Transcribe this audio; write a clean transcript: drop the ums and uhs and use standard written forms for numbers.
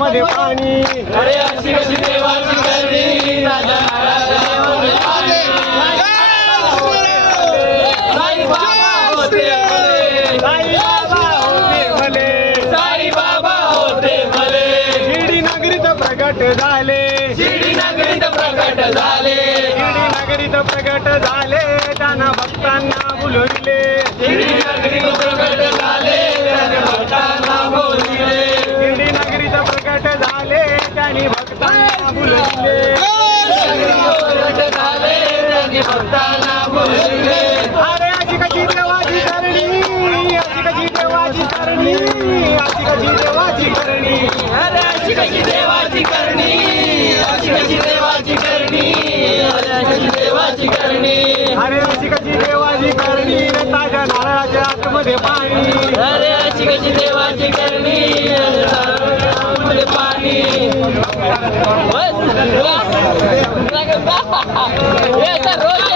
आतमध्ये पाणी. अरे अशी कशी देवाची करणी ताज्या नारळाच्या पाणी. साई बाबा होते भले, साई बाबा होते भले, साई बाबा होते भले. शिर्डी नगरीत प्रगट झाले, शिर्डी नगरीत प्रकट झाले, शिर्डी नगरीत प्रगट झाले, त्यांना भक्तांना बोलविले. शिर्डी नगरीत प्रकट झाले, त्याने भक्तांना बोलविले. शिर्डी नगरीत प्रगट झाले, त्यांनी भक्तांना बोलविले. प्रकट झाले, त्याने भक्तांना बोलविले. अरे अशी कशी देवाची करणी, अशी कशी देवाची करणी, अशी कशी देवाची करणी. अरे अशी कशी देवाची करणी, अशी कशी देवाची करणी, अरे कशी देवाची करणी. अरे अशी कशी देवाची करणी, ताज्या नारळाच्या आतमध्ये पाणी. अरे अशी कशी देवाची करणी, नारळामध्ये पाणी. बस, बस. रोज